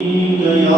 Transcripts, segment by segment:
Amen.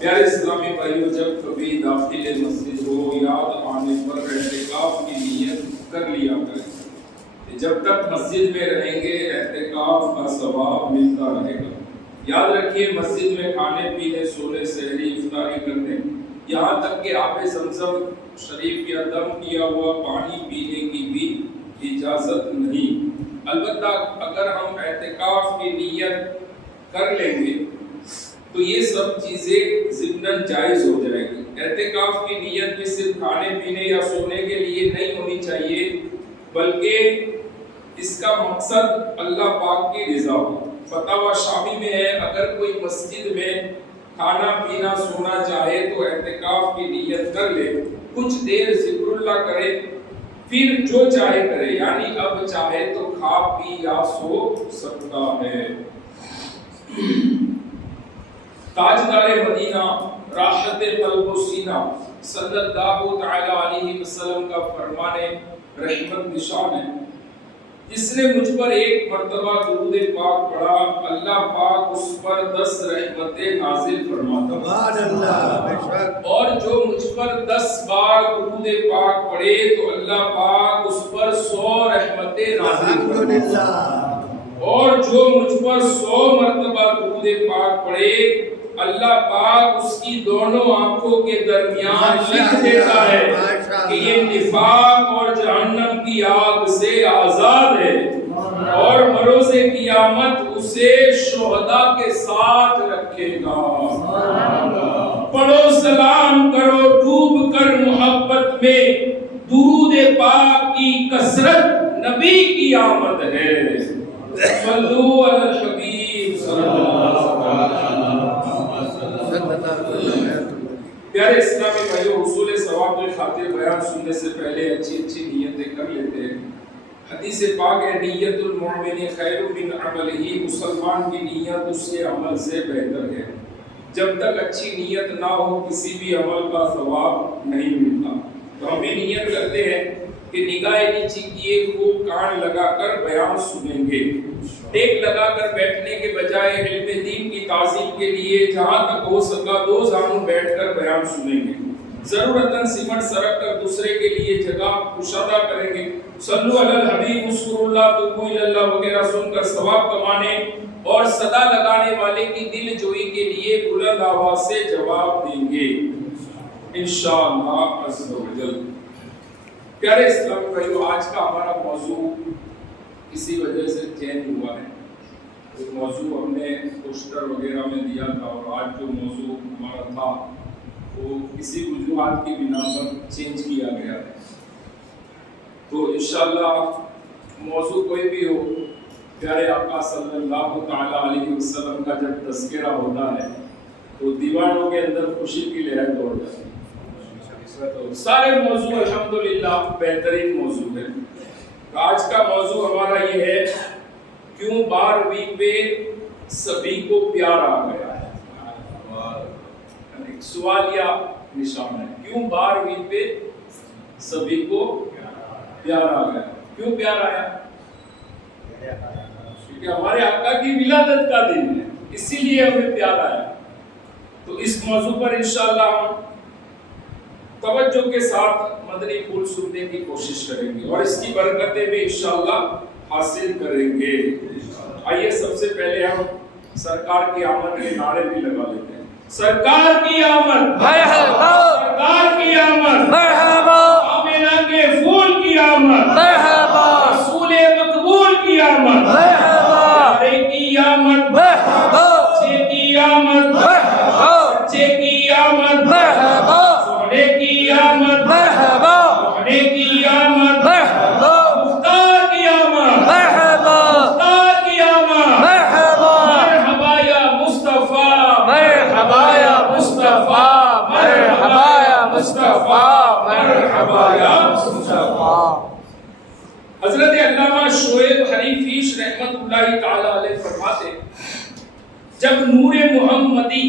پیارے اسلامی بھائیوں، جب کبھی داخل مسجد ہو یاد آنے پر اعتکاف کی نیت کر لیا کریں. جب تک مسجد میں رہیں گے اعتکاف کا ثواب ملتا رہے گا. یاد رکھیے مسجد میں کھانے پینے، سونے، سحری، افطاری کرنے، یہاں تک کہ آب زمزم شریف یا دم کیا ہوا پانی پینے کی بھی اجازت نہیں. البتہ اگر ہم اعتکاف کی نیت کر لیں گے تو یہ سب چیزیں ضمناً جائز ہو جائے گی. اعتکاف کی نیت بھی صرف کھانے پینے یا سونے کے لیے نہیں ہونی چاہیے، بلکہ اس کا مقصد اللہ پاک کی رضا ہو. فتاوی شامی میں ہے اگر کوئی مسجد میں کھانا پینا سونا چاہے تو اعتکاف کی نیت کر لے، کچھ دیر ذکر اللہ کرے، پھر جو چاہے کرے، یعنی اب چاہے تو کھا پی یا سو سکتا ہے. تاجدار مدینہ راحت قلب و سینہ صلی اللہ تعالی علیہ وسلم کا فرمان رحمت نشان ہے، جس نے مجھ پر ایک مرتبہ درود پاک پڑھا اللہ پاک اس پر 10 رحمتیں نازل فرماتا ہے، اور جو مجھ پر 10 بار درود پاک پڑھے تو اللہ پاک اس پر 100 رحمتیں نازل فرماتا ہے، اور جو مجھ پر 100 مرتبہ درود پاک پڑھے اللہ پاک اس کی دونوں آنکھوں کے درمیان لکھ دیتا ہے کہ یہ نفاق اور جہنم کی آگ سے آزاد ہے، اور بروز قیامت اسے شہداء کے ساتھ رکھے گا. پڑھو سلام کرو ڈوب کر محبت میں، درود پاک کی کثرت نبی کی آمد ہے. صلو علی الحبیب صلی اللہ علیہ وسلم. پیارے اسلامی بھائیو، حصول ثواب کی خاطر بیان سننے سے پہلے اچھی نیتیں کر لیتے ہیں. حدیث پاک ہے نیت المؤمن خیر من عملہ، مسلمان کی نیت اس کے عمل سے بہتر ہے. جب تک اچھی نیت نہ ہو کسی بھی عمل کا ثواب نہیں ملتا. تو ہم بھی نیت کرتے ہیں کہ نگاہ نیچی کیے خوب کان لگا کر بیان سنیں گے، ٹیک لگا کر بیٹھنے کے بجائے علم دین کی تعظیم کے لیے جہاں تک ہو سکا 2 زانوں بیٹھ کر بیان سنیں گے. ضرورتاً سمٹ سرک کر دوسرے کے لیے جگہ کشادہ کریں گے. صلو علی الحبیب، اذکروا اللہ، توبوا الی اللہ وغیرہ سن کر ثواب کمانے اور صدا لگانے والے کی دل جوئی کے لیے بلند آواز سے جواب دیں گے انشاءاللہ عز و جل. پیارے اسلام بھائیو، آج کا ہمارا موضوع کسی وجہ سے چینج ہوا ہے. ایک موضوع ہم نے پوسٹر وغیرہ میں دیا تھا، اور آج جو موضوع ہمارا تھا وہ کسی وجوہات کی بنا پر چینج کیا گیا ہے. تو انشاءاللہ موضوع کوئی بھی ہو، پیارے آقا صلی اللہ تعالی علیہ وسلم کا جب تذکرہ ہوتا ہے تو دیوانوں کے اندر خوشی کی لہر دوڑ جاتی ہے. سارے موضوع الحمدللہ بہترین موضوع ہے. آج کا موضوع ہمارا یہ ہے کیوں 12ویں پہ سبھی کو پیار آ گیا ہے. سوالیہ نشان ہے، کیوں 12ویں پہ سبھی کو پیار آ گیا. کیوں پیار آیا؟ کیونکہ ہمارے آقا کی ولادت کا دن ہے، اسی لیے ہمیں پیار آیا. تو اس موضوع پر انشاءاللہ ہم توجہ کے ساتھ مدنی پھول سننے کی کوشش کریں گے اور اس کی برکتیں بھی انشاءاللہ حاصل کریں گے. آئیے سب سے پہلے ہم سرکار کی آمد کے نعرے بھی لگا لیتے ہیں. سرکار کی آمد، مرحبا، سرکار کی آمد، مرحبا، مرحبا یا مصطفیٰ۔ حضرت علامہ شعیب حریفیش رحمت اللہ تعالی علیہ فرماتے جب نور محمدی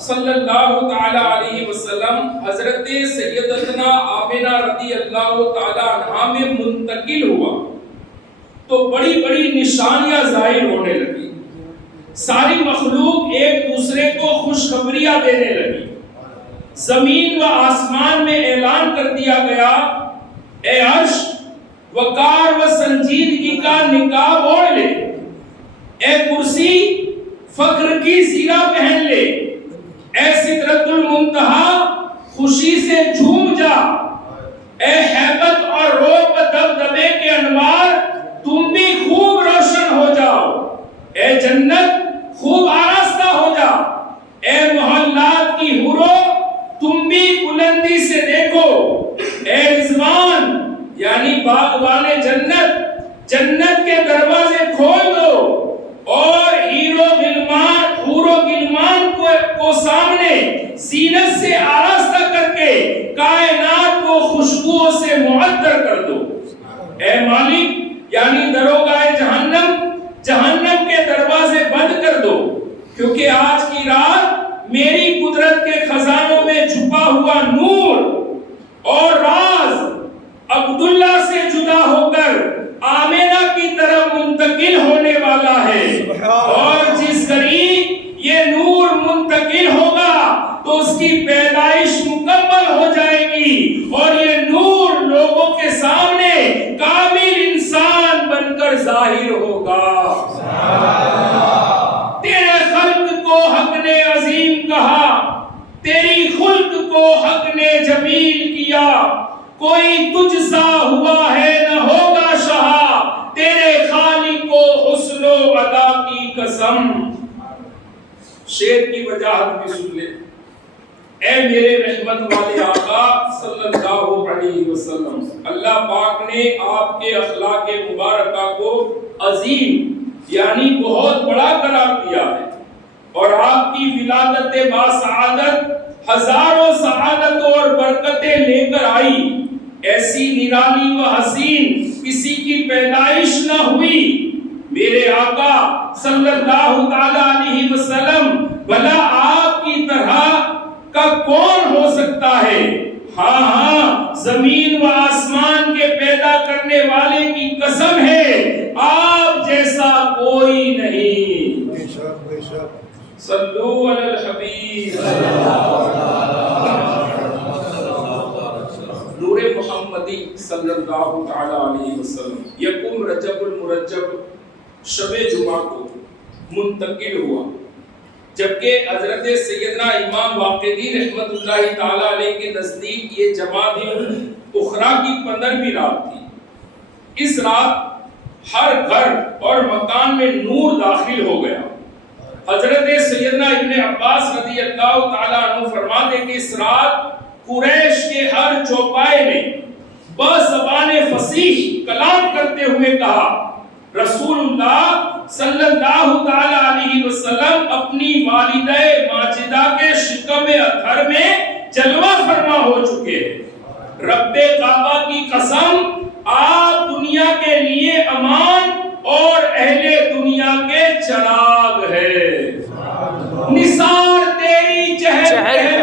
صلی اللہ تعالی علیہ وسلم حضرت سیدتنا آمنہ رضی اللہ تعالی عنہا میں منتقل ہوا تو بڑی بڑی نشانیاں ظاہر ہونے لگی، ساری مخلوق ایک دوسرے کو خوشخبریاں دینے لگی، زمین و آسمان میں اعلان کر دیا گیا اے عرش وقار و سنجیدگی کا نقاب اوڑھ لے، اے کرسی فخر کی زیرہ پہن لے، اے سدرۃ المنتہا خوشی سے جھوم جا، اے ہیبت اور روب دبدبے کے انوار تم بھی خوب روشن ہو جاؤ، اے جنت خوب آراستہ ہو جا، اے محلات کی حورو تم بھی بلندی سے دیکھو، اے رضوان یعنی باغبان جنت جنت کے دروازے کھول دو اور حورو غلمان کو سامنے زینت سے آراستہ کر کے کائنات کو خوشبوؤں سے معطر کر دو، اے مالک یعنی دروگاہ جہنم کے دروازے بند کر دو، کیونکہ آج کی رات میری قدرت کے خزانوں میں چھپا ہوا نور اور راز عبداللہ سے جدا ہو کر آمنہ کی طرف منتقل ہونے والا ہے، اور جس گھڑی یہ نور منتقل ہوگا تو اس کی پیدائش مکمل ہو جائے گی اور یہ نور لوگوں کے سامنے کامل انسان بن کر ظاہر ہوگا۔ تیرے خلق کو حق نے عظیم کہا، تیری خلق کو حق نے جمیل کیا، کوئی تجھ سا ہوا ہے نہ ہوگا شہا، تیرے خالق کو حسن و ادا کی قسم۔ شعر کی وجاہت بھی سن لے، اے میرے رحمت والے آقا صلی اللہ علیہ وسلم، اللہ پاک نے آپ کے اخلاق مبارکہ کو عظیم یعنی بہت بڑا قرار دیا ہے، اور آپ کی ولادت باسعادت ہزاروں سعادتوں اور برکتیں لے کر آئی، ایسی نرالی و حسین کسی کی پیدائش نہ ہوئی۔ میرے آقا صلی اللہ تعالی علیہ وسلم بھلا آپ کی طرح کا کون ہو سکتا ہے؟ ہاں ہاں زمین و آسمان کے پیدا کرنے والے کی قسم ہے آپ جیسا کوئی نہیں۔ صلو علی الحبیب نور محمدی صلی اللہ تعالی علیہ وسلم یکم رجب المرجب شب جمعہ کو منتقل ہوا، جبکہ حضرت سیدنا امام واقعی رحمت اللہ تعالی علیہ کے نزدیک یہ جمادی اخری کی 15ویں رات تھی۔ اس رات ہر گھر اور مکان میں نور داخل ہو گیا۔ حضرت سیدنا ابن عباس رضی اللہ تعالی عنہ فرماتے کہ اس رات قریش کے ہر چوپائے میں بزبان فصیح کلام کرتے ہوئے کہا، رسول اللہ صلی اللہ تعالی علیہ وسلم اپنی والدہ ماجدہ کے شکم اطہر میں جلوہ فرما ہو چکے ہیں۔ رب کعبہ کی قسم آپ دنیا کے لیے امان اور اہل دنیا کے چراغ ہے۔ نثار تیری چہل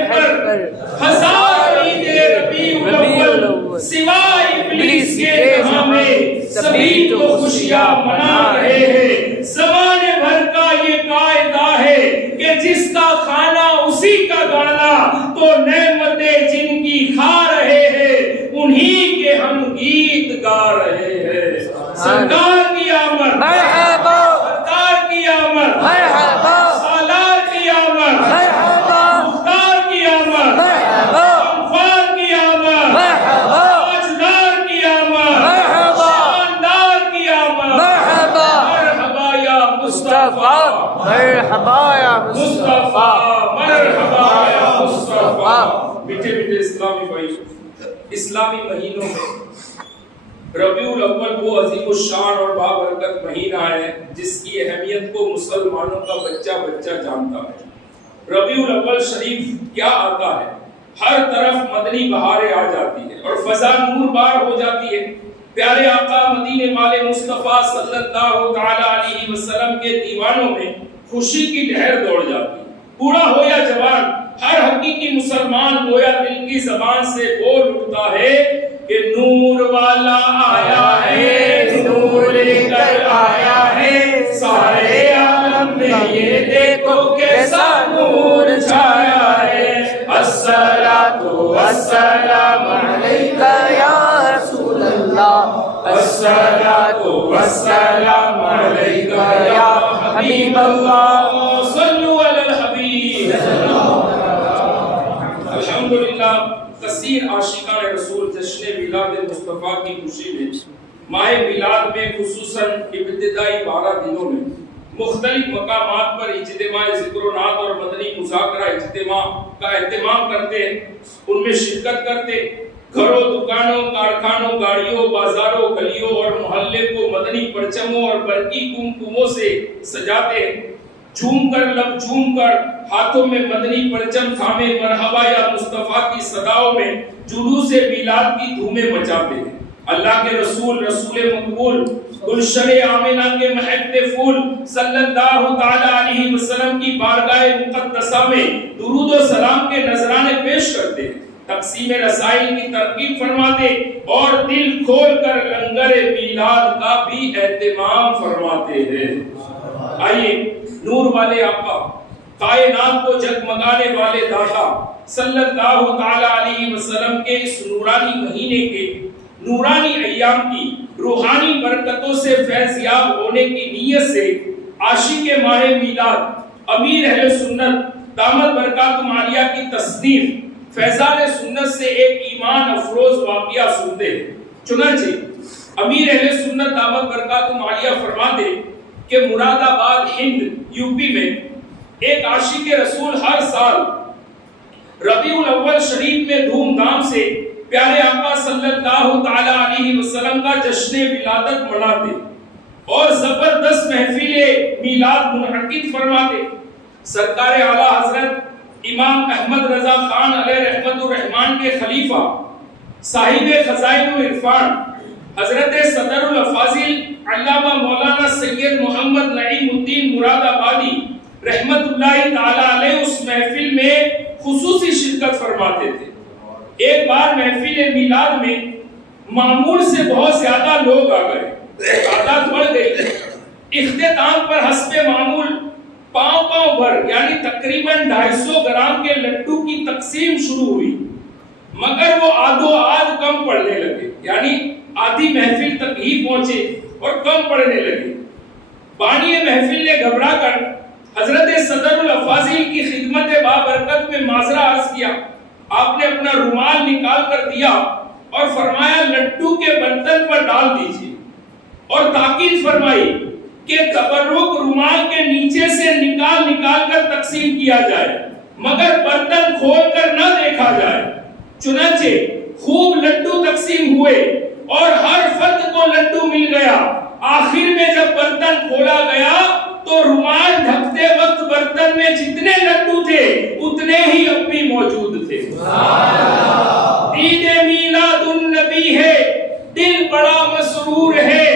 پہل پر ہزار عید ربیع الاول، سوائے ابلیس کے جہاں میں سبھی تو خوشیاں منا رہے ہیں۔ زمانے بھر کا یہ قاعدہ ہے کہ جس کا کھانا اسی کا گانا، تو نعمتیں جن کی کھا رہے ہیں انہی کے ہم گیت گا رہے ہیں۔ سرکار کی آمد، مرحبا، سرکار کی آمد، مرحبا، سالار کی آمد، مرحبا، مختار کی آمد، مرحبا، غفار کی آمد، مرحبا، تاجدار کی آمد، مرحبا، شاندار کی آمد، مرحبا، مرحبا یا مصطفیٰ، مرحبا یا مصطفیٰ، مرحبا یا مصطفیٰ۔ میٹھے میٹھے اسلامی بھائی، اسلامی مہینوں میں ربیع الاول وہ عظیم الشان اور بابرکت مہینہ ہے جس کی اہمیت کو مسلمانوں کا بچہ بچہ جانتا ہے۔ ربیع الاول شریف کیا آتا ہے؟ ہر طرف مدنی بہاریں آ جاتی ہے اور فضا نور بار ہو جاتی ہے. پیارے آقا مدینے والے مصطفیٰ صلی اللہ تعالی علیہ وسلم کے دیوانوں میں خوشی کی لہر دوڑ جاتی ہے. بوڑھا ہو یا جوان، ہر حقیقی مسلمان گویا دل کی زبان سے بول اٹھتا ہے کہ نور والا آیا ہے، نور لے کر آیا ہے، سارے عالم میں یہ دیکھو کیسا نور چھایا ہے. الصلاۃ والسلام علیک یا رسول اللہ، الصلاۃ والسلام علیک یا حبیب اللہ، صلوا علی الحبیب. الحمدللہ کثیر عاشقان رسول جشن میلاد مصطفیٰ کی خوشی میں ماہ میلاد میں خصوصاً ابتدائی 12 دنوں میں مختلف مقامات پر اجتماع ذکر و نعت اور مدنی مذاکرہ اجتماع کا اہتمام کرتے ہیں، ان میں شرکت کرتے، گھروں، دکانوں، کارخانوں، گاڑیوں، بازاروں، گلیوں اور محلے کو مدنی پرچموں اور برقی کمکموں سے سجاتے ہیں، جھوم کر لب جھوم کر ہاتھوں میں مدنی پرچم تھامے مرحبا یا مصطفیٰ کی صداؤں میں جلوس میلاد کی دھومیں مچاتے ہیں. اللہ کے رسول، رسول مقبول، گلشن آمنہ کے مہکتے پھول صلی اللہ تعالی علیہ وسلم کی بارگاہ مقدسہ میں درود و سلام کے نذرانے پیش کرتے ہیں، تقسیم رسائل کی ترغیب فرماتے اور دل کھول کر لنگر میلاد کا بھی اہتمام فرماتے ہیں. آئیے نور والے آقا، کائنات کو جگمگانے والے داتا صلی اللہ تعالی علیہ وسلم کے اس نورانی مہینے کے نورانی ایام کی روحانی برکتوں سے فیض یاب ہونے کی نیت سے عاشق ماہ میلاد امیر اہل سنت دامت برکاتہم عالیہ کی تصنیف فیضان سنت سے ایک ایمان افروز واقعہ سنتے ہیں. چنانچہ امیر اہل سنت دامت برکاتہم عالیہ فرماتے کہ مراد آباد ہند یوپی میں ایک عاشق رسول ہر سال ربیع الاول شریف میں دھوم دھام سے پیارے آقا صلی اللہ تعالی علیہ وسلم کا جشن ولادت مناتے اور زبردست محفل میلاد منعقد فرماتے. سرکار اعلیٰ حضرت امام احمد رضا خان علیہ رحمت الرحمان کے خلیفہ صاحب خزائن العرفان حضرت صدر الافاضل علامہ مولانا سید محمد نعیم الدین مراد آبادی رحمت اللہ تعالی علیہ اس محفل میں خصوصی شرکت فرماتے تھے. ایک بار محفل میلاد میں معمول سے بہت زیادہ لوگ آ گئے، تعداد بڑھ گئی. اختتام پر حسب معمول پاؤں بھر یعنی تقریباً 250 گرام کے لڈو کی تقسیم شروع ہوئی، مگر وہ آدھو آدھ کم پڑنے لگے، یعنی آدھی محفل تک ہی پہنچے اور کم پڑنے لگے. بانی محفل نے گھبرا کر حضرت صدر الافاضل کی خدمت بابرکت میں معذرہ عرض کیا. آپ نے اپنا رومال نکال کر دیا اور فرمایا لڈو کے برتن پر ڈال دیجیے، اور تاکید فرمائی کہ تبرک رومال کے نیچے سے نکال کر تقسیم کیا جائے، مگر برتن کھول کر نہ دیکھا جائے. چنانچہ خوب لڈو تقسیم ہوئے اور ہر فرد کو لڈو مل گیا. آخر میں جب برتن کھولا گیا تو رومال ڈھکتے وقت برتن میں جتنے لڈو تھے اتنے ہی اب بھی موجود تھے. عید میلاد النبی ہے، دل بڑا مسرور ہے،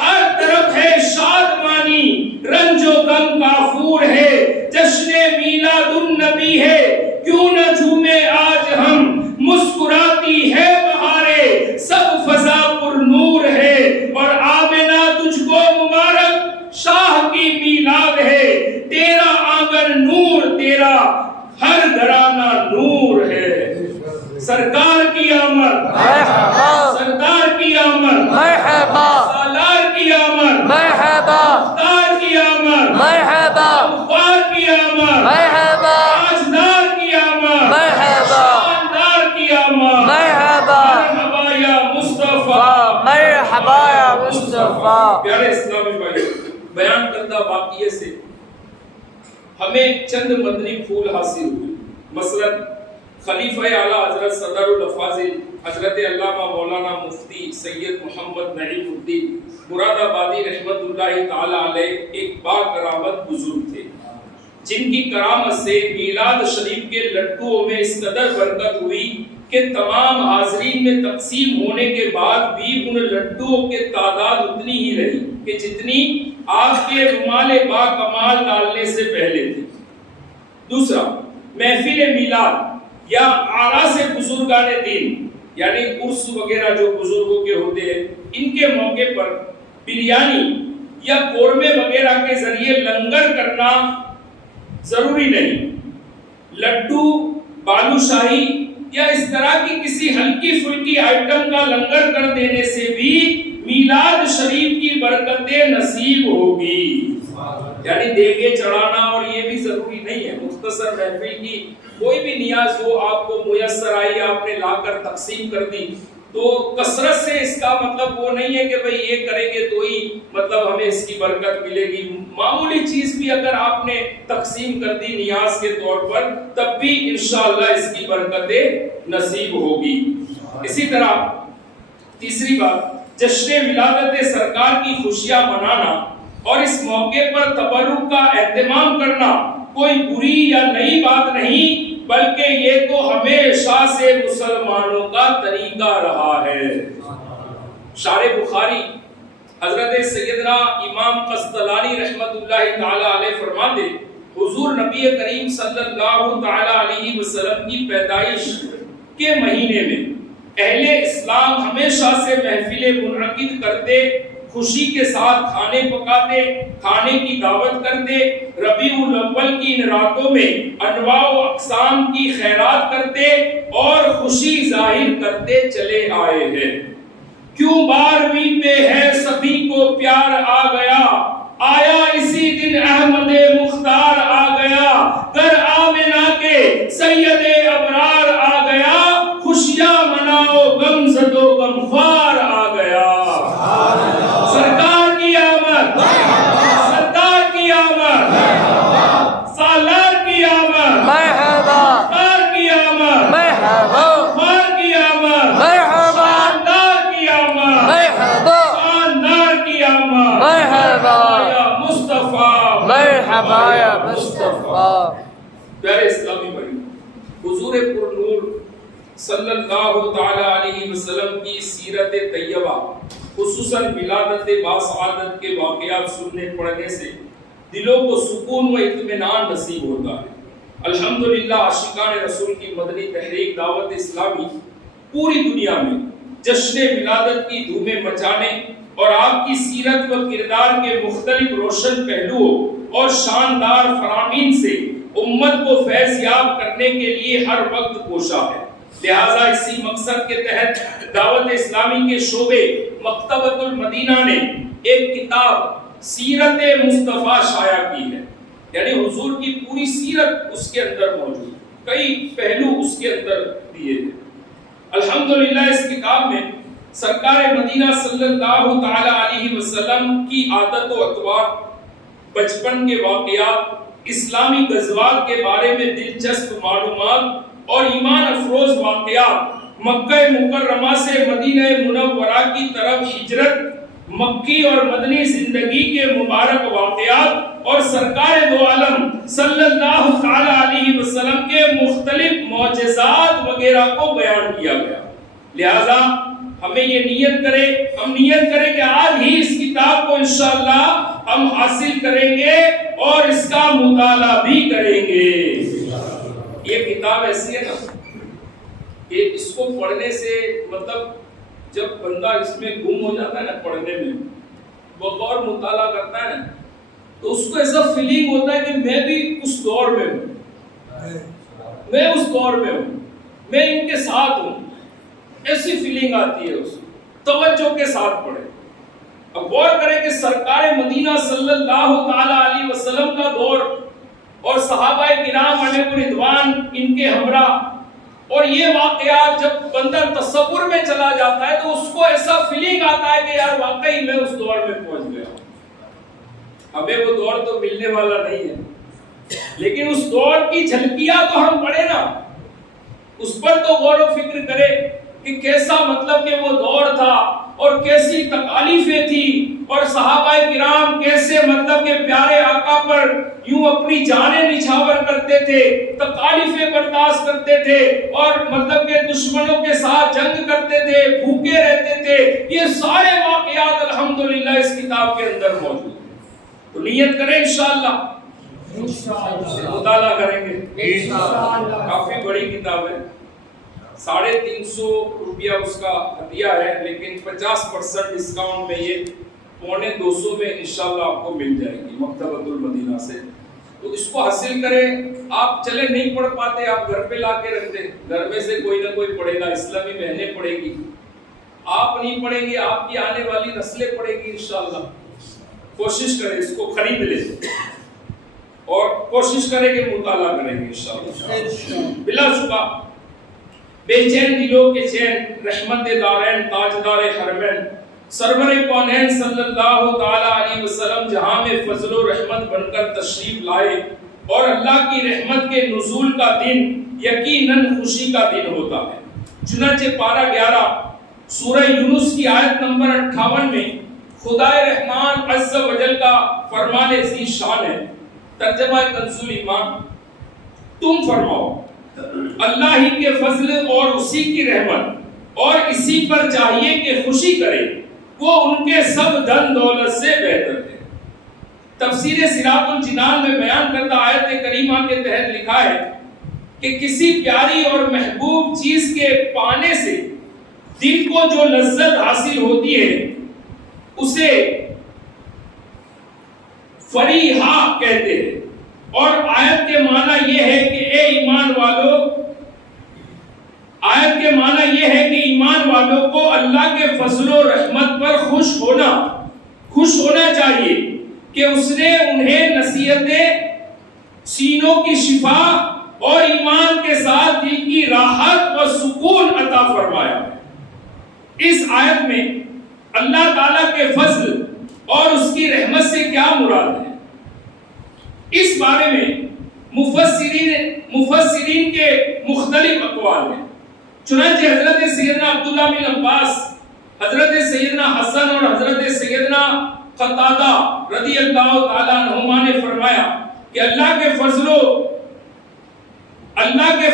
ہر طرف ہے شادمانی، رنج و غم کافور ہے. جشن میلاد النبی ہے، کیوں نہ جھومے آج ہم، مسکراتی ہے بہاریں، سب فضا پر نور ہے. اور آمنہ تجھ کو مبارک، شاہ کی میلاد ہے، تیرا آنگن نور، تیرا ہر گھرانہ نور ہے. سرکار کی آمد، سردار کی آمد، سالار کی آمد، مختار کی آمد، غفار کی آمد، تاجدار کی آمد، شاندار کی آمد. مرحبا یا مصطفیٰ، مرحبا یا مصطفیٰ. پیارے اسلامی بھائی، بیان کردہ واقعے سے ہمیں چند مدنی پھول حاصل ہوئے. مثلا خلیفہ اعلیٰ حضرت صدر الافاضل حضرت علامہ مولانا مفتی سید محمد نعیم الدین مراد آبادی رحمت اللہ تعالی علیہ ایک با کرامت بزرگ تھے، جن کی کرامت سے میلاد شریف کے لڈوؤں میں اس قدر برکت ہوئی کہ تمام حاضرین میں تقسیم ہونے کے بعد بھی ان لڈوؤں کے تعداد اتنی ہی رہی کہ جتنی آپ کے رومال با کمال ڈالنے سے پہلے تھی۔ دوسرا، محفل میلاد یا آراس بزرگان دین یعنی عرس وغیرہ جو بزرگوں کے ہوتے ہیں، ان کے موقع پر بریانی یا قورمے وغیرہ کے ذریعے لنگر کرنا ضروری نہیں۔ لڈو، بالو شاہی یا اس طرح کی کسی ہلکی پھلکی آئٹم کا لنگر کر دینے سے بھی میلاد شریف کی برکتیں نصیب ہوگی۔ یعنی دیگے چڑھانا اور یہ بھی ضروری نہیں ہے، مختصر محفل کی کوئی بھی نیاز ہو آپ کو میسر آئی، آپ نے لا کر تقسیم کر دی، تو کثرت سے اس کا مطلب وہ نہیں ہے کہ بھئی یہ کریں گے تو ہی مطلب ہمیں اس کی برکت ملے گی۔ معمولی چیز بھی اگر آپ نے تقسیم کر دی نیاز کے طور پر تب بھی انشاءاللہ اس کی برکتیں نصیب ہوگی۔ اسی طرح تیسری بات، جشن ولادت سرکار کی خوشیاں منانا اور اس موقع پر تبرک کا اہتمام کرنا کوئی بری یا نئی بات نہیں، بلکہ یہ تو ہمیشہ سے مسلمانوں کا طریقہ رہا ہے۔ شارح بخاری حضرت سیدنا امام قسطلانی رحمت اللہ تعالی علیہ فرماتے، حضور نبی کریم صلی اللہ تعالی علیہ وسلم کی پیدائش کے مہینے میں اہل اسلام ہمیشہ سے محفلیں منعقد کرتے، خوشی کے ساتھ کھانے پکاتے، کھانے کی دعوت کرتے، ربیع الاول کی ان راتوں میں انواع و اقسام کی خیرات کرتے اور خوشی ظاہر کرتے چلے آئے ہیں۔ کیوں 12ویں پہ ہے سبھی کو پیار آ گیا، آیا اسی دن احمد مختار آ گیا، گھر آمنہ کے سید ابرار آ گیا، خوشیاں مناؤ غم زدو غمخوار آ گیا۔ سرکار کی آمد، سرکار کی آمد، سالار کی آمد، مرحبا، سرکار کی آمد، مرحبا، غمخوار کی آمد، مرحبا، شاندار کی آمد، مرحبا، شاندار کی آمد، مرحبا یا مصطفیٰ، مرحبا یا مصطفیٰ۔ پیارے اسلامی بھائی، حضور پر نور صلی اللہ تعالی علیہ وسلم کی سیرت طیبہ خصوصاً ولادت باسعادت کے واقعات سننے پڑھنے سے دلوں کو سکون و اطمینان نصیب ہوتا ہے۔ الحمدللہ عاشقان رسول کی مدنی تحریک دعوت اسلامی پوری دنیا میں جشن ولادت کی دھومیں مچانے اور آپ کی سیرت و کردار کے مختلف روشن پہلوؤں اور شاندار فرامین سے امت کو فیض یاب کرنے کے لیے ہر وقت کوشاں ہے۔ لہٰذا اسی مقصد کے تحت دعوت اسلامی کے شعبے مکتبۃ المدینہ نے ایک کتاب سیرت مصطفیٰ شائع کی ہے، یعنی حضور کی پوری سیرت اس کے اندر موجود ہے، کئی پہلو اس کے اندر دیے ہیں۔ الحمدللہ اس کتاب میں سرکار مدینہ صلی اللہ تعالی علیہ وسلم کی عادت و اطوار، بچپن کے واقعات، اسلامی غزوات کے بارے میں دلچسپ معلومات اور ایمان افروز واقعات، مکہ مکرمہ سے مدینہ منورہ کی طرف ہجرت، مکی اور مدنی زندگی کے مبارک واقعات اور سرکار دو عالم صلی اللہ تعالی علیہ وسلم کے مختلف معجزات وغیرہ کو بیان کیا گیا۔ لہذا ہمیں یہ ہم نیت کریں کہ آج ہی اس کتاب کو انشاءاللہ ہم حاصل کریں گے اور اس کا مطالعہ بھی کریں گے۔ یہ کتاب ایسی ہے نا کہ اس کو پڑھنے سے مطلب جب بندہ اس میں گم ہو جاتا ہے نا، پڑھنے میں بغور مطالعہ کرتا ہے نا، تو اس کو ایسا فیلنگ ہوتا ہے کہ میں بھی اس دور میں ہوں، میں اس دور میں ہوں، میں ان کے ساتھ ہوں، ایسی فیلنگ آتی ہے اس کو۔ توجہ کے ساتھ پڑھے، اب غور کریں کہ سرکار مدینہ صلی اللہ تعالی علیہ وسلم کا دور اور صحابہ کرام علیہ رضوان ان کے ہمراہ، اور یہ واقعات جب بندہ تصور میں چلا جاتا ہے تو اس کو ایسا فیلنگ آتا ہے کہ یار واقعی میں اس دور میں پہنچ گیا ہوں۔ ہمیں وہ دور تو ملنے والا نہیں ہے، لیکن اس دور کی جھلکیاں تو ہم پڑھے نا، اس پر تو غور و فکر کرے کہ کیسا مطلب کہ وہ دور تھا اور کیسی تکالیفیں تھی، اور صحابہ کرام کیسے مطلب کہ پیارے آقا پر یوں اپنی جانیں نچھاور کرتے تھے، تکالیفیں برداشت کرتے تھے، اور مطلب کہ دشمنوں کے ساتھ جنگ کرتے تھے، بھوکے رہتے تھے. یہ سارے واقعات الحمدللہ اس کتاب کے اندر موجود ہیں. تو نیت کریں انشاءاللہ مطالعہ کریں گے. کافی بڑی کتاب ہے، 350 روپیہ اس کا ہدیہ ہے، لیکن 50% ڈسکاؤنٹ میں یہ 250 میں انشاءاللہ آپ کو مل جائے گی مکتبۃ المدینہ سے. تو اس کو حاصل کریں. آپ چلے نہیں پڑھ پاتے، آپ گھر پہ لا کے رکھ دیں، گھر میں سے کوئی نہ کوئی پڑھے گا، اسلامی بہنیں پڑھے گی، آپ نہیں پڑھیں گے آپ کی آنے والی نسلیں پڑھے گی انشاءاللہ. کوشش کریں اس کو خرید لیں اور کوشش کریں کہ مطالعہ کریں گے انشاءاللہ. بلا شبہ بے چین دلوں کے چین رحمت دارین تاجدار حرمین سرور کونین صلی اللہ تعالی علیہ وسلم جہاں میں فضل و رحمت بن کر تشریف لائے، اور اللہ کی رحمت کے نزول کا دن یقیناً خوشی کا دن ہوتا ہے. چنانچہ پارہ 11 سورہ یونس کی آیت نمبر 58 میں خدائے رحمان عز و جل کا فرمان ذی شان ہے. ترجمہ کنزُ ایمان، تم فرماؤ اللہ ہی کے فضل اور اسی کی رحمت اور اسی پر چاہیے کہ خوشی کرے، وہ ان کے سب دھن دولت سے بہتر ہے. تفسیر صراط الجنان میں بیان کردہ آیت کریمہ کے تحت لکھا ہے کہ کسی پیاری اور محبوب چیز کے پانے سے دل کو جو لذت حاصل ہوتی ہے اسے فریحہ کہتے ہیں. اور آیت کے معنی یہ ہے کہ اے ایمان والو، آیت کے معنی یہ ہے کہ ایمان والوں کو اللہ کے فضل و رحمت پر خوش ہونا چاہیے کہ اس نے انہیں نصیحتیں، سینوں کی شفا اور ایمان کے ساتھ دل کی راحت اور سکون عطا فرمایا. اس آیت میں اللہ تعالیٰ کے فضل اور اس کی رحمت سے کیا مراد ہے، اس بارے میں مفسرین کے مختلف اقوال ہیں. چنانچہ حضرت سیدنا عبداللہ بن عباس، حضرت سیدنا حسن اور حضرت سیدنا قتادہ رضی اللہ تعالیٰ عنہما نے فرمایا کہ اللہ کے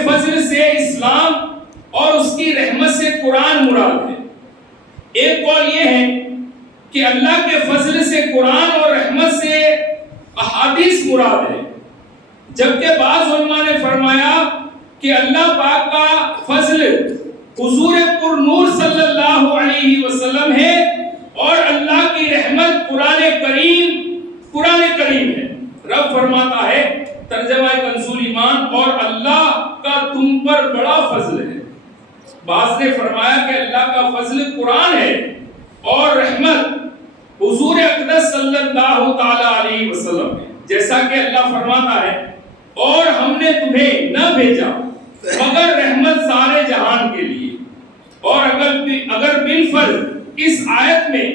فضل سے اسلام اور اس کی رحمت سے قرآن مراد ہے. ایک قول یہ ہے کہ اللہ کے فضل سے قرآن اور رحمت سے احادیث مراد ہے، جبکہ بعض علماء نے فرمایا کہ اللہ پاک کا فضل حضور پر نور صلی اللہ علیہ وسلم ہے، اور اللہ کی رحمت قرآن کریم ہے. رب فرماتا ہے ترجمہ کنزُ ایمان، اور اللہ کا تم پر بڑا فضل ہے. بعض نے فرمایا کہ اللہ کا فضل قرآن ہے اور رحمت حضور اقدس صلی اللہ تعالی علیہ وسلم ہے. جیسا کہ اللہ فرماتا ہے اور ہم نے تمہیں نہ بھیجا مگر رحمت سارے جہان کے لیے. اور اگر بالفرض اس آیت میں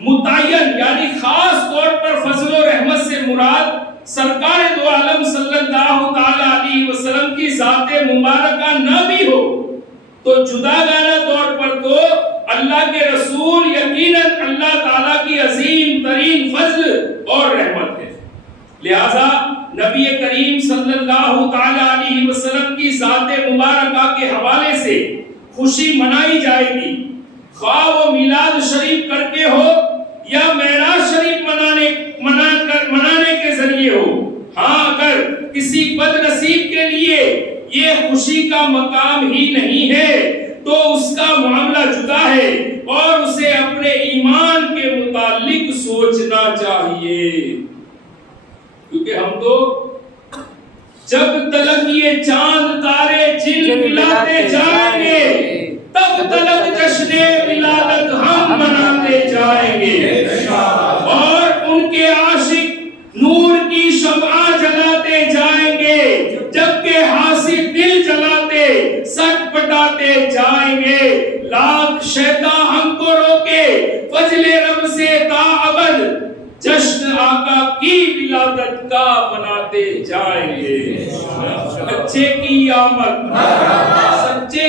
متعین یعنی خاص طور پر فضل و رحمت سے مراد سرکار دو عالم صلی اللہ تعالی علیہ وسلم کی ذات مبارکہ نہ بھی ہو تو جداگانہ طور پر تو اللہ کے رسول یقیناً اللہ تعالیٰ کی عظیم ترین فضل اور رحمت ہے. لہذا نبی کریم صلی اللہ تعالی علیہ وسلم کی ذات مبارکہ کے حوالے سے خوشی منائی جائے گی، خواہ وہ میلاد شریف کر کے ہو یا معراج شریف منانے کے ذریعے ہو. ہاں اگر کسی بد نصیب کے لیے یہ خوشی کا مقام ہی نہیں ہے تو اس کا معاملہ جدا ہے اور اسے اپنے ایمان کے متعلق سوچنا چاہیے. کیونکہ ہم تو جب تلک یہ چاند تارے جل ملاتے جائیں گے تب تلک جشن ولادت ہم مناتے جائیں گے، اور ان کے عاشق نور کی شمع جلاتے جائیں گے، جبکہ حاسد دل جلاتے سٹ پٹاتے جائیں گے. لاکھ شیطان ہم کو روکے فضل رب سے تا ابد جشن آقا کی ولادت کا مناتے جائیں گے. سچے کی آمد، سچے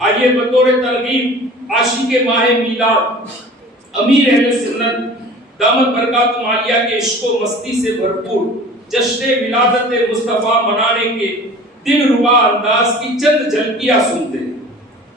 آئیے بطور ترغیب عاشق ماہ میلاد امیر اہل سنت دامت برکات عالیہ کے عشق و مستی سے بھرپور جشن ولادت مصطفیٰ منانے کے دل ربا انداز کی چند جھلکیاں سنتے ہیں۔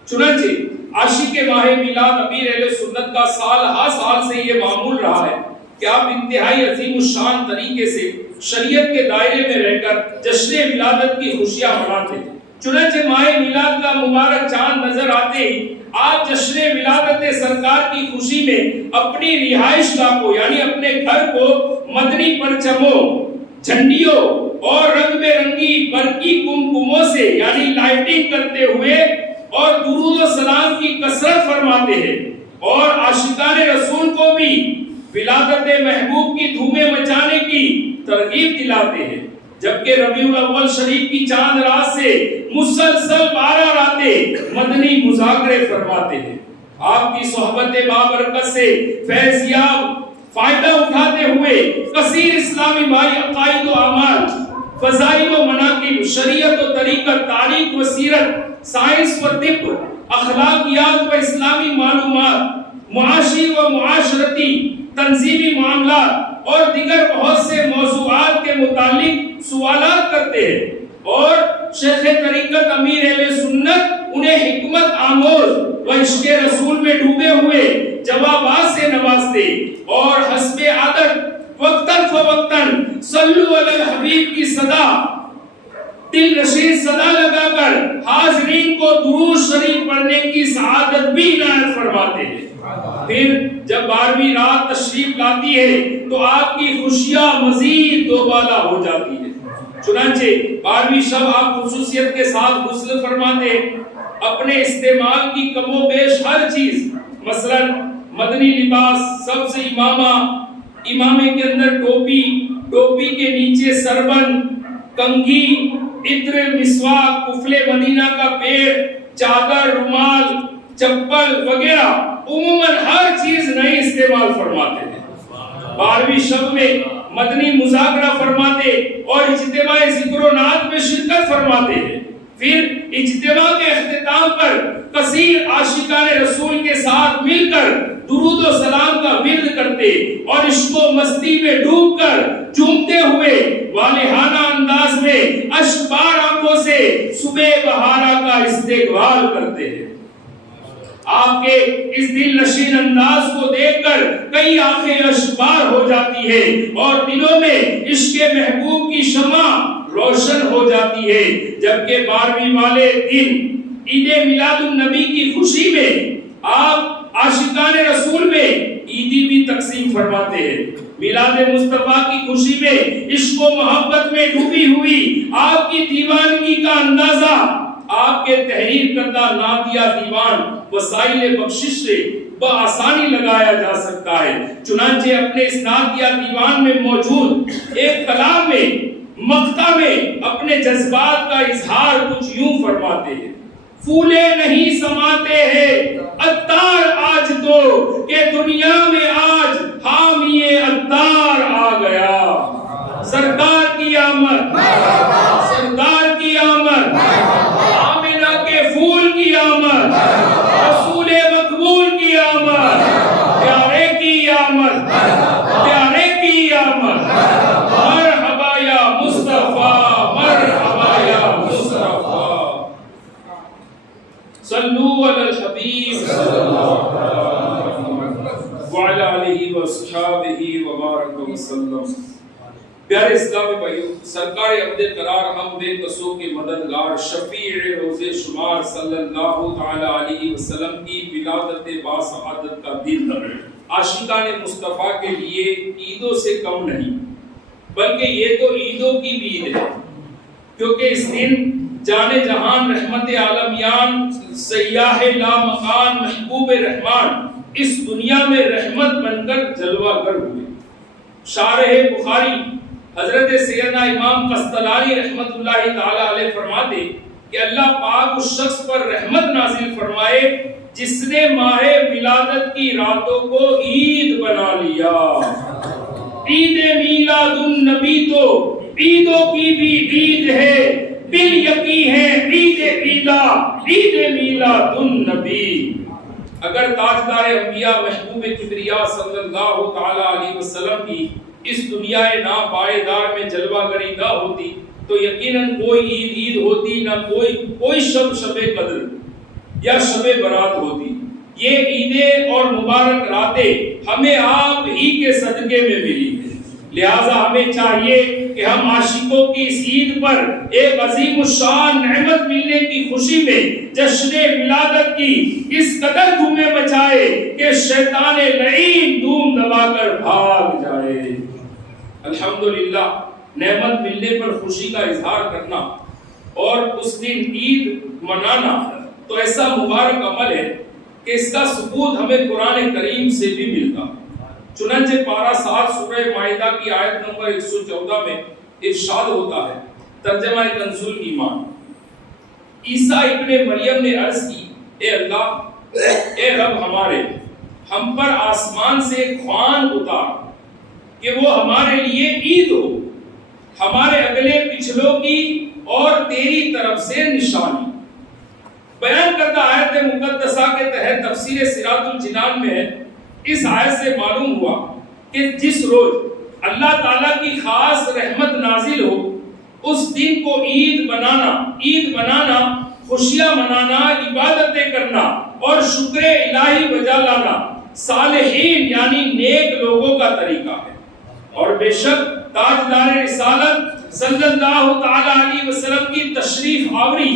چنانچہ عاشق ماہ میلاد امیر اہل سنت کا سال ہر سال سے یہ معمول رہا ہے کہ آپ انتہائی عظیم الشان طریقے سے شریعت کے دائرے میں رہ کر جشن ولادت کی خوشیاں مناتے ہیں۔ چنانچہ ماہ میلاد کا مبارک چاند نظر آتے ہی آپ جشن ولادت سرکار کی خوشی میں اپنی رہائش گاہ کو یعنی اپنے گھر کو مدنی پرچموں، جھنڈیوں اور رنگ برنگی برقی کمکموں سے یعنی لائٹنگ کرتے ہوئے اور درود و سلام کی کثرت فرماتے ہیں، اور عاشقان رسول کو بھی ولادت محبوب کی دھومیں مچانے کی ترغیب دلاتے ہیں۔ جبکہ ربیع الاول شریف کی چاند رات سے مسلسل 12 راتیں مدنی مذاکرے فرماتے ہیں۔ آپ کی صحبت بابرکت سے فیض یاب فائدہ اٹھاتے ہوئے کثیر اسلامی بھائی عقائد و اعمال، فضائل و مناقب، شریعت و طریقت، تاریخ و سیرت، سائنس و طب، اخلاقیات و اسلامی معلومات، معاشی و معاشرتی تنظیمی معاملات اور دیگر بہت سے موضوعات کے متعلق سوالات کرتے ہیں، اور شیخ طریقت امیر اہل سنت انہیں حکمت آموز و عشق رسول میں ڈوبے ہوئے جوابات سے نوازتے اور حسب عادت وقتاً فوقتاً صلو علی الحبیب کی صدا، دل نشین صدا لگا کر حاضرین کو درود شریف پڑھنے کی سعادت بھی عنایت فرماتے ہیں۔ پھر جب 12ویں رات تشریف لاتی ہے تو آپ کی خوشیاں مزید دوبالا ہو جاتی ہے۔ چنانچہ 12ویں شب آپ خصوصیت کے ساتھ غسل فرماتے، اپنے استعمال کی کم و بیش ہر چیز مثلا مدنی لباس، سبز امامہ، امامے کے اندر ٹوپی، ٹوپی کے نیچے سربن، کنگھی، عطر، مسواک، کفل مدینہ کا پیر، چادر، رومال، چپل وغیرہ عموماً ہر چیز نئی استعمال فرماتے ہیں۔ 12ویں شب میں مدنی مذاکرہ فرماتے اور اجتماع ذکر و نعت میں شرکت فرماتے ہیں۔ پھر اجتماع کے اختتام پر کثیر عاشقان رسول کے ساتھ مل کر درود و سلام کا ورد کرتے اور عشق و مستی میں ڈوب کر جھومتے ہوئے والہانہ انداز میں اشک بار آنکھوں سے صبح بہارا کا استقبال کرتے ہیں۔ آپ کے اس دل نشین انداز کو دیکھ کر کئی آنکھیں اشکبار ہو جاتی ہے اور دلوں میں عشق محبوب کی شمع روشن ہو جاتی ہے۔ جبکہ 12ویں والے دن عید میلاد النبی کی خوشی میں آپ عاشقان رسول میں عیدی بھی تقسیم فرماتے ہیں۔ میلاد مصطفیٰ کی خوشی میں عشق و محبت میں ڈوبی ہوئی آپ کی دیوانگی کا اندازہ آپ کے تحریر کردہ نعتیہ دیوان وسائل بخشش سے بآسانی لگایا جا سکتا ہے۔ چنانچہ اپنے اس نعتیہ دیوان میں موجود ایک کلام میں مقطع میں اپنے جذبات کا اظہار کچھ یوں فرماتے ہیں: پھولے نہیں سماتے ہیں عطار آج تو کہ دنیا میں آج حامی عطار آ گیا۔ سرکار کی آمد، سرکار کی آمد، آمنہ کے پھول کی آمد، رسول مقبول کی آمد، پیارے کی آمد، پیارے کی آمد، مرحبا یا مصطفیٰ، مرحبا یا مصطفیٰ، صلو علی الحبیب صلی اللہ علیہ وعلی آلہ وصحبہ وبارک وسلم۔ پیارے اسلامی بھائیو، سرکار عبد قرار ہم بے کسوں کے مددگار شفیع روز شمار صلی اللہ تعالی علیہ وسلم کی ولادت باسعادت کا دن عاشقان مصطفیٰ کے لیے عیدوں سے کم نہیں، بلکہ یہ تو عیدوں کی بھی عید ہے، کیونکہ اس دن جانے جہان رحمت عالمیان سیاح لامکان محبوب رحمان اس دنیا میں رحمت بن کر جلوہ گر ہوئے۔ شارح بخاری حضرت سیدنا امام قسطلانی رحمت اللہ تعالی علیہ فرماتے کہ اللہ پاک اس شخص پر رحمت نازل فرمائے جس نے ماہ ولادت کی راتوں کو عید بنا لیا۔ عید میلاد النبی تو عیدوں کی بھی عید ہے، بال یقین ہے عید عیدہ عید میلاد النبی۔ اگر تاجدار انبیاء محبوب کبریا صلی اللہ تعالی علیہ وسلم کی اس دنیا ناپائیدار میں جلوہ گری نہ ہوتی تو یقیناً کوئی عید ہوتی نہ کوئی شب قدر یا شب برات ہوتی۔ یہ عیدیں اور مبارک راتیں ہمیں آپ ہی کے صدقے میں ملی ہیں، لہٰذا ہمیں چاہیے کہ ہم عاشقوں کی اس عید پر ایک عظیم الشان نعمت ملنے کی خوشی میں جشن ولادت کی اس قدر دھومیں مچائے کہ شیطان لعین دھوم دبا کر بھاگ جائے۔ الحمدللہ، نعمت ملنے پر خوشی کا اظہار کرنا اور اس دن عید منانا تو ایسا مبارک عمل ہے کہ اس کا ثبوت ہمیں قرآن کریم سے بھی ملتا۔ چنانچہ پارہ 7 سورہ مائدہ کی آیت نمبر 114 میں ارشاد ہوتا ہے، ترجمہ کنز الایمان، عیسیٰ ابن مریم نے عرض کی، اے اللہ، اے رب ہمارے، ہم پر آسمان سے ایک خوان اتار کہ وہ ہمارے لیے عید ہو، ہمارے اگلے پچھلوں کی اور تیری طرف سے نشانی۔ بیان کردہ آیت مقدسہ کے تحت تفسیر صراط الجنان میں اس آیت سے معلوم ہوا کہ جس روز اللہ تعالیٰ کی خاص رحمت نازل ہو اس دن کو عید بنانا، خوشیاں منانا، عبادتیں کرنا اور شکر الہی بجا لانا صالحین یعنی نیک لوگوں کا طریقہ ہے۔ اور بے شک تاجدار رسالت صلی اللہ تعالی علیہ وسلم کی تشریف آوری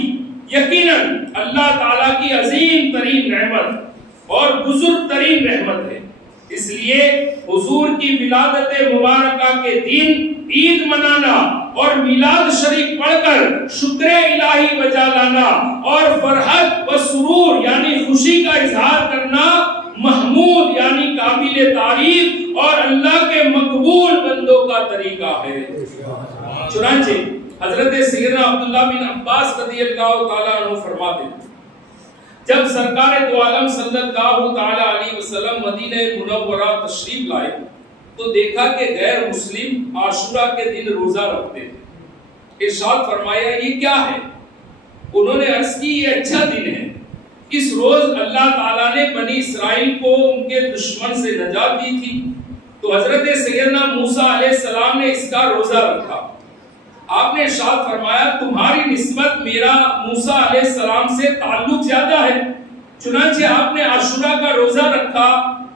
یقیناً اللہ تعالیٰ کی عظیم ترین نعمت اور بزرگ ترین رحمت ہے۔ اس لیے حضور کی ولادت مبارکہ کے دن عید منانا اور میلاد شریف پڑھ کر شکر الہی بجا لانا اور فرحت و سرور یعنی خوشی کا اظہار کرنا محمود یعنی قابل تعریف اور اللہ کے مقبول بندوں کا طریقہ ہے۔ چنانچہ حضرت سیدنا عبداللہ بن عباس رضی اللہ تعالیٰ عنہ فرماتے ہیں، جب سرکار دو عالم صلی اللہ تعالی علیہ وسلم مدینہ منورہ تشریف لائے تو دیکھا کہ غیر مسلم عاشورہ کے دن روزہ رکھتے ہیں۔ ارشاد فرمایا، یہ کیا ہے؟ انہوں نے عرض کی، یہ اچھا دن ہے، اس روز اللہ تعالیٰ نے بنی اسرائیل کو ان کے دشمن سے نجات دی تھی، تو حضرت سیدنا موسیٰ علیہ السلام نے اس کا روزہ رکھا۔ آپ نے ارشاد فرمایا، تمہاری نسبت میرا موسیٰ علیہ السلام سے تعلق زیادہ ہے، چنانچہ آپ نے عاشورہ کا روزہ رکھا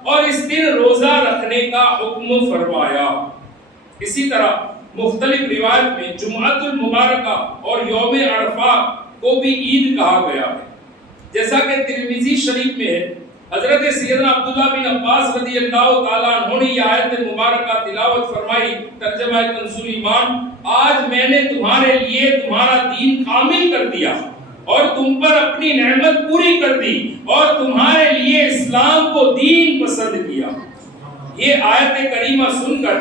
اور اس دن روزہ رکھنے کا حکم فرمایا۔ اسی طرح مختلف روایت میں جمعۃ المبارکہ اور یوم عرفہ کو بھی عید کہا گیا ہے، جیسا کہ ترمذی شریف میں ہے۔ حضرت سیدنا عبداللہ بن عباس رضی اللہ تعالیٰ عنہ نے یہ آیت مبارکہ تلاوت فرمائی، ترجمہ کنز الایمان، آج میں نے تمہارے لیے تمہارا دین کامل کر دیا اور تم پر اپنی نعمت پوری کر دی اور تمہارے لیے اسلام کو دین پسند کیا۔ یہ آیت کریمہ سن کر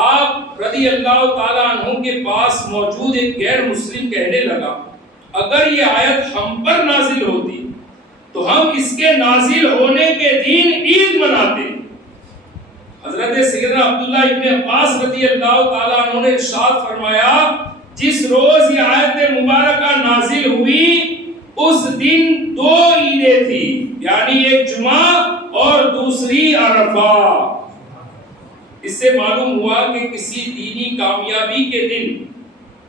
آپ رضی اللہ تعالیٰ عنہ کے پاس موجود ایک غیر مسلم کہنے لگا، اگر یہ آیت ہم پر نازل ہوتی تو ہم اس کے نازل ہونے کے دن عید مناتے۔ حضرت سیدنا عبداللہ ابن عباس رضی اللہ تعالیٰ عنہ نے ارشاد فرمایا، جس روز یہ آیت مبارکہ نازل ہوئی اس دن 2 عیدیں تھی، یعنی ایک جمعہ اور دوسری عرفہ۔ اس سے معلوم ہوا کہ کسی دینی کامیابی کے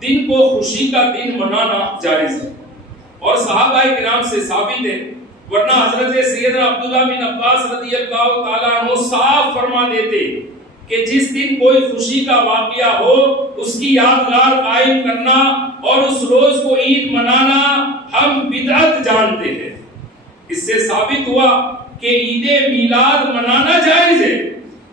دن کو خوشی کا دن منانا جائز ہے اور صحابہ کرام سے ثابت ہے، ورنہ حضرت سیدنا عبداللہ بن عباس رضی اللہ تعالیٰ عنہ صاف فرما دیتے کہ جس دن کوئی خوشی کا واقعہ ہو اس کی یادگار قائم کرنا اور اس روز کو عید منانا ہم بدعت جانتے ہیں۔ اس سے ثابت ہوا کہ عید میلاد منانا جائز ہے،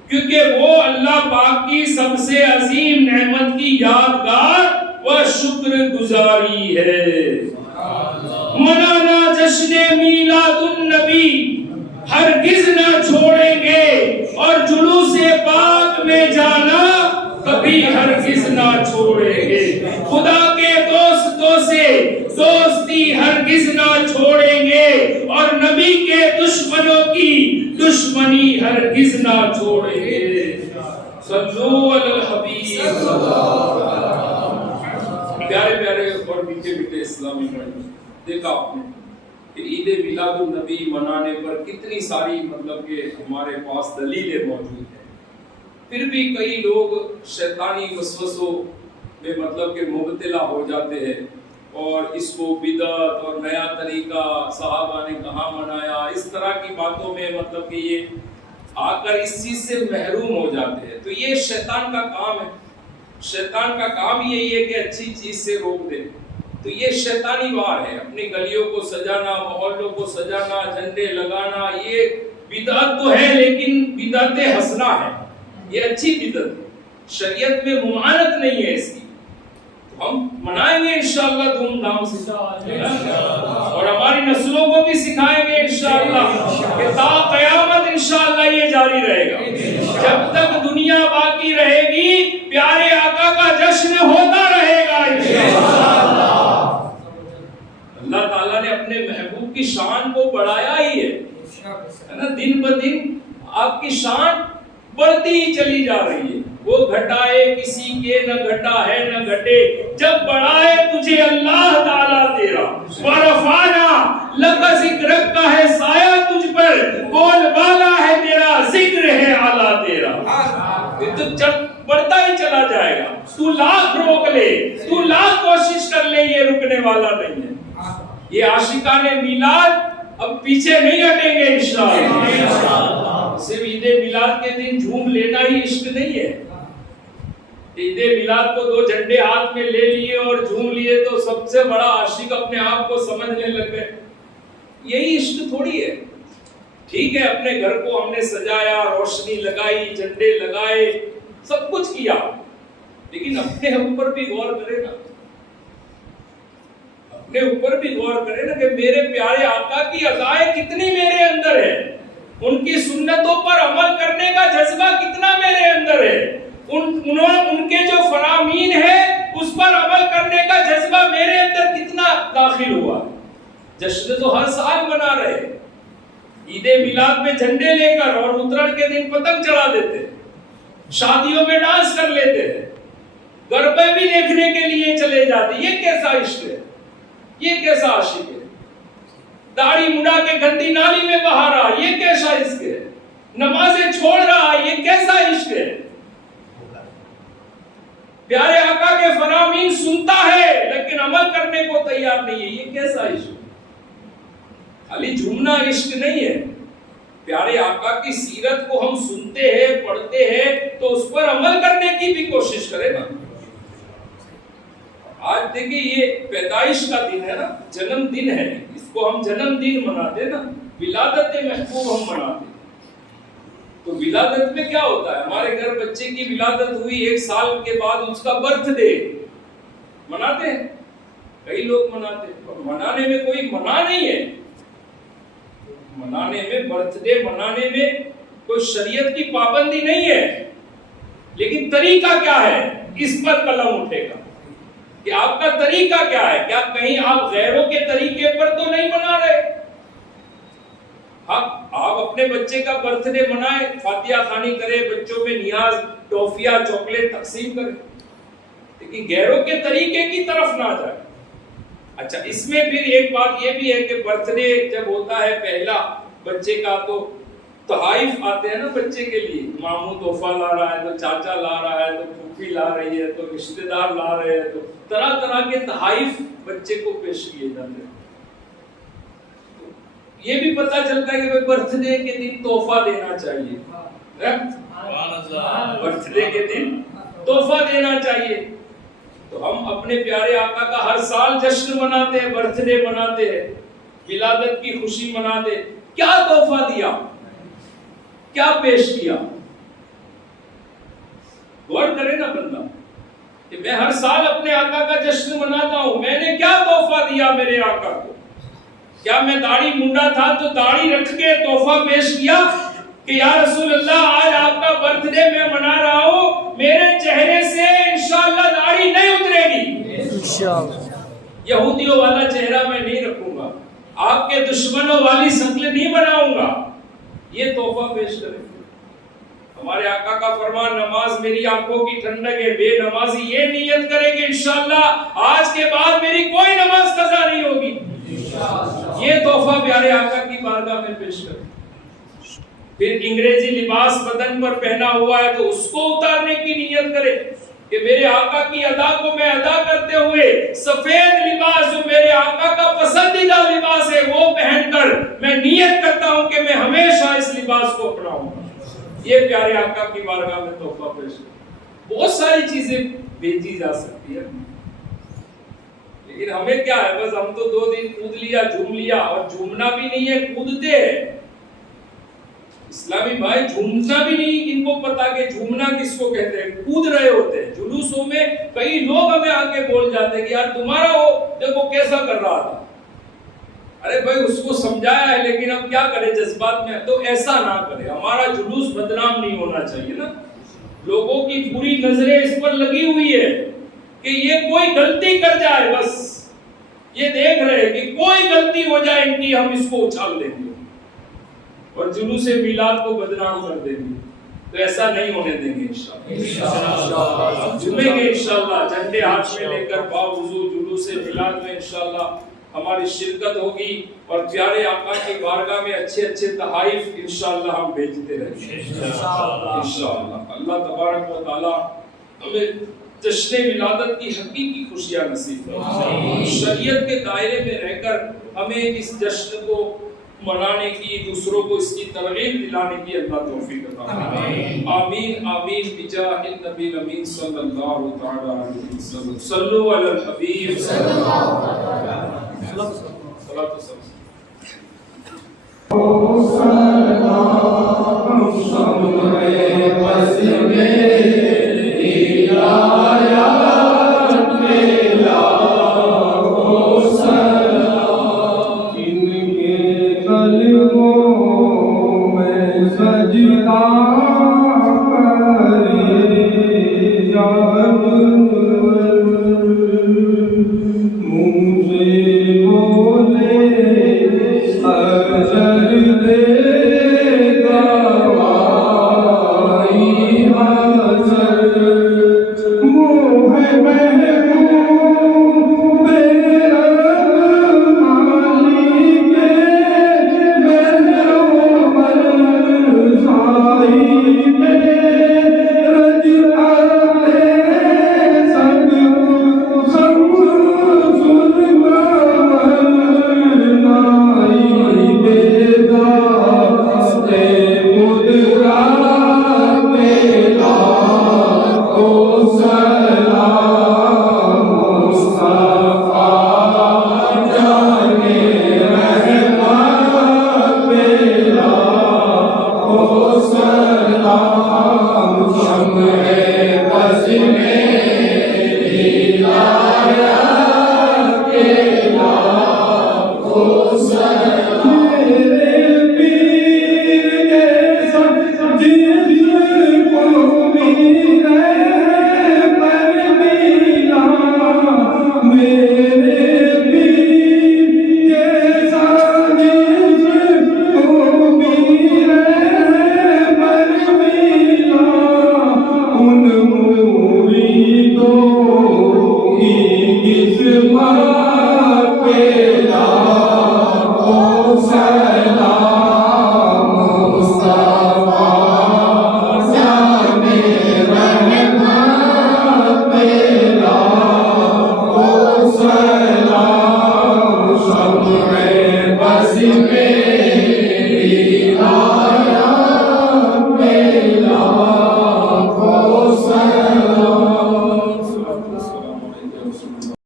کیونکہ وہ اللہ پاک کی سب سے عظیم نعمت کی یادگار و شکر گزاری ہے۔ منانا جشن میلاد النبی ہرگز نہ چھوڑیں گے اور جلوس پاک میں جانا کبھی ہرگز نہ چھوڑیں گے۔ خدا کے دوستوں سے دوستی ہرگز نہ چھوڑیں گے اور نبی کے دشمنوں کی دشمنی ہرگز نہ چھوڑیں گے۔ صلو علی الحبیب۔ پیارے پیارے اور میٹھے میٹھے اسلامی بھائیوں، دیکھا آپ نے کہ عید میلاد النبی منانے پر کتنی ساری مطلب کہ ہمارے پاس دلیلیں موجود ہیں، پھر بھی کئی لوگ شیطانی وسوسوں میں مطلب کہ مبتلا ہو جاتے ہیں اور اس کو بدعت اور نیا طریقہ صحابہ نے کہاں منایا، اس طرح کی باتوں میں مطلب کہ یہ آ کر اس چیز سے محروم ہو جاتے ہیں۔ تو یہ شیطان کا کام ہے، شیطان کا کام یہی ہے کہ اچھی چیز سے روک دے۔ تو یہ شیطانی وار ہے، اپنی گلیوں کو سجانا، محلوں کو سجانا، جھنڈے لگانا، یہ بدعت تو ہے لیکن بدعت حسنہ ہے، یہ اچھی بدعت ہے، شریعت میں ممانعت نہیں ہے اس کی۔ تو ہم منائیں گے انشاءاللہ دھوم دھام سے، اور ہماری نسلوں کو بھی سکھائیں گے انشاءاللہ کہ تا قیامت انشاءاللہ یہ جاری رہے گا، جب تک دنیا باقی رہے گی پیارے آقا کا جشن ہوتا رہے گا انشاءاللہ۔ اللہ تعالیٰ نے اپنے محبوب کی شان کو بڑھایا ہی ہے نا، دن بہ دن آپ کی شان بڑھتی ہی چلی جا رہی ہے۔ وہ گھٹائے کسی کے نہ گھٹا ہے نہ گھٹے، جب بڑھائے تجھے اللہ تعالیٰ تیرا، ورفعنا لک ذکرک کا ہے سایہ تجھ پر، بول بالا ہے تیرا، ذکر ہے اعلیٰ تیرا۔ یہ تو جب بڑھتا ہی چلا جائے گا، تو لاکھ روک لے، تو لاکھ کوشش کر لے، یہ رکنے والا نہیں ہے۔ یہ عاشقان میلاد اب پیچھے نہیں ہٹیں گے انشاءاللہ۔ صرف عید میلاد کے دن جھوم لینا ہی عشق نہیں ہے، عید میلاد کو دو جھنڈے ہاتھ میں لے لیے اور جھوم لیے تو سب سے بڑا عاشق اپنے آپ کو سمجھنے لگ گئے، یہی عشق تھوڑی ہے۔ ٹھیک ہے اپنے گھر کو ہم نے سجایا، روشنی لگائی، جھنڈے لگائے، سب کچھ کیا، لیکن اپنے اوپر بھی غور کرے نا، اپنے اوپر بھی غور کرے نا کہ میرے پیارے آقا کی عطائیں کتنی میرے اندر ہے، ان کی سنتوں پر عمل کرنے کا جذبہ کتنا میرے اندر ہے، ان کے جو فرامین ہے اس پر عمل کرنے کا جذبہ میرے اندر کتنا داخل ہوا۔ جشن تو ہر سال منا رہے، عید میلاد میں جھنڈے لے کر اور اترن کے دن پتنگ چڑھا دیتے، شادیوں میں ڈانس کر لیتے ہیں، گربے بھی دیکھنے کے لیے چلے جاتے۔ یہ کیسا عشق ہے، یہ کیسا عاشق ہے؟ داڑھی مڑا کے گندی نالی میں بہا رہا، یہ کیسا عشق ہے؟ نمازیں چھوڑ رہا، یہ کیسا عشق ہے؟ پیارے آقا کے فرامین سنتا ہے لیکن عمل کرنے کو تیار نہیں ہے، یہ کیسا عشق؟ خالی جھومنا عشق نہیں ہے، پیارے آقا کی سیرت کو ہم سنتے ہیں، پڑھتے ہیں تو اس پر عمل کرنے کی بھی کوشش کریں نا۔ آج دیکھیں یہ پیدائش کا دن ہے نا، جنم دن ہے، اس کو ہم جنم دن مناتے نا، ولادت محبوب ہم مناتے۔ تو ولادت میں کیا ہوتا ہے؟ ہمارے گھر بچے کی ولادت ہوئی، 1 سال کے بعد اس کا برتھ ڈے مناتے ہیں، کئی لوگ مناتے ہیں، اور منانے میں کوئی منع نہیں ہے، منانے میں برتھ ڈے منانے میں کوئی شریعت کی پابندی نہیں ہے، لیکن طریقہ کیا ہے اس پر قلم اٹھے گا کہ آپ کا طریقہ کیا ہے، کیا کہیں آپ غیروں کے طریقے پر تو نہیں منا رہے؟ آپ اپنے بچے کا برتھ ڈے منائیں، فاتحہ خوانی کریں، بچوں میں نیاز ٹافیاں چاکلیٹ تقسیم کریں، لیکن غیروں کے طریقے کی طرف نہ جائیں۔ اچھا اس میں پھر ایک بات یہ بھی ہے کہ برتھ ڈے جب ہوتا ہے پہلا بچے کا تو تحائف آتے ہیں نا بچے کے لیے، ماموں تحفہ لا رہا ہے تو چاچا لا رہا ہے تو پھوپھی لا رہی ہے تو رشتہ دار لا رہے ہیں، تو طرح طرح کے تحائف بچے کو پیش کیے جاتے ہیں۔ یہ بھی پتہ چلتا ہے کہ برتھ ڈے کے دن تحفہ دینا چاہیے، برتھ ڈے کے دن تحفہ دینا چاہیے۔ تو ہم اپنے پیارے آقا کا ہر سال جشن مناتے ہیں، برتھ ڈے مناتے ہیں، ولادت کی خوشی مناتے ہیں، کیا تحفہ دیا، کیا پیش کیا؟ غور کرے نا بندہ کہ میں ہر سال اپنے آقا کا جشن مناتا ہوں، میں نے کیا تحفہ دیا میرے آقا کو؟ کیا میں داڑھی منڈا تھا تو داڑھی رکھ کے تحفہ پیش کیا کہ یا رسول اللہ آج آپ کا برتھ ڈے میں منا رہا ہوں، میرے چہرے سے انشاءاللہ داڑھی نہیں اترے گی، انشاءاللہ یہودیوں والا چہرہ میں نہیں رکھوں گا، آپ کے دشمنوں والی شکل نہیں بناؤں گا، یہ تحفہ پیش کریں۔ ہمارے آقا کا فرمان نماز میری آنکھوں کی ٹھنڈک ہے، بے نمازی یہ نیت کرے کہ انشاءاللہ آج کے بعد میری کوئی نماز قضا نہیں ہوگی، یہ تحفہ پیارے آقا کی بارگاہ میں پیش کریں. پھر انگریزی لباس بدن پر پہنا ہوا ہے تو اس کو اتارنے کی نیت کرے کہ میرے آقا کی ادا کو میں ادا کرتے ہوئے سفید لباس جو میرے آقا کا پسندیدہ لباس ہے وہ پہن کر میں نیت کرتا ہوں کہ میں ہمیشہ اس لباس کو اپناؤں. یہ پیارے آقا کی بارگاہ میں تحفہ پیش کریں. بہت ساری چیزیں بھیجی جا سکتی ہے لیکن ہمیں کیا ہے بس ہم تو 2 دن کود لیا جھوم لیا اور جھومنا بھی نہیں ہے کودتے ہیں. اسلامی بھائی جھومنا بھی نہیں ان کو پتا کہ جھومنا کس کو کہتے ہیں. کود رہے ہوتے ہیں جلوسوں میں. کئی لوگ ہمیں آگے بول جاتے ہیں کہ یار تمہارا وہ دیکھو کیسا کر رہا تھا. ارے بھائی اس کو سمجھایا ہے لیکن اب کیا کرے جذبات میں. تو ایسا نہ کرے. ہمارا جلوس بدنام نہیں ہونا چاہیے نا. لوگوں کی پوری نظریں اس پر لگی ہوئی ہے کہ یہ کوئی غلطی کر جائے بس یہ دیکھ رہے کہ کوئی غلطی ہو جائے ان کی ہم اس کو اچھال دیں گے اور جلوس میلاد کو بدنام کر دیں گے. تو ایسا نہیں ہونے دیں گے انشاءاللہ. جمعے کے انشاءاللہ جھنڈے ہاتھ میں لے کر باوضو جلوس میلاد میں انشاءاللہ ہماری شرکت ہوگی اور پیارے آقا کی بارگاہ میں اچھے اچھے تحائف انشاءاللہ ہم بھیجتے رہیں گے انشاءاللہ. اللہ تبارک و تعالی ہمیں جشن ولادت کی حقیقی خوشیاں نصیب فرمائے. شریعت کے دائرے میں رہ کر ہمیں اس جشن کو منانے کی دوسروں کو اس کی ترغیب دلانے کی اللہ توفیق عطا فرمائے. آمین آمین بجاہ النبی الامین صلی اللہ تعالی علیہ وسلم. صلو علی الحبیب صلی اللہ علیہ وسلم. Bye.